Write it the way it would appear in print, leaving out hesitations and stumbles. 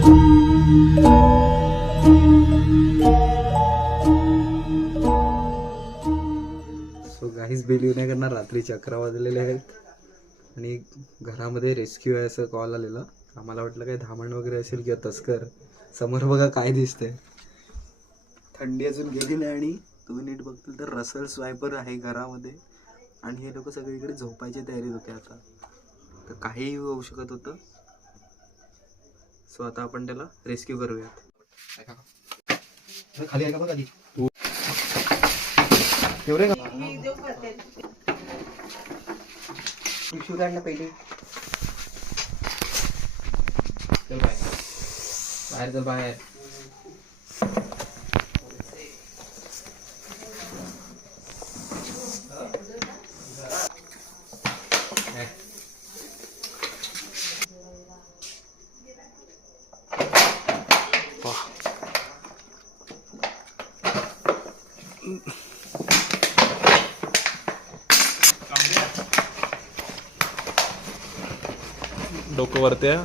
So guys believe नाही करणार, रात्रीचे 11 वाजलेले आहेत आणि घरामध्ये रेस्क्यू आहे असं कॉल आलेला. आम्हाला वाटलं काही धामण वगैरे असेल किंवा तस्कर. समोर बघा काय दिसतंय. थंडी अजून गेली नाही आणि तुम्ही नीट बघतील तर रसल स्वायपर आहे घरामध्ये आणि हे लोक सगळीकडे झोपायची तयारीत होते आता. तर काहीही होऊ शकत होतं. सो आता आपण त्याला रेस्क्यू करूयात. खाली आहे का बघ आधी एवढे का टिश्यू काढणं पहिले. चल बाहेर चल बाहेर. डोकं वरती आहे.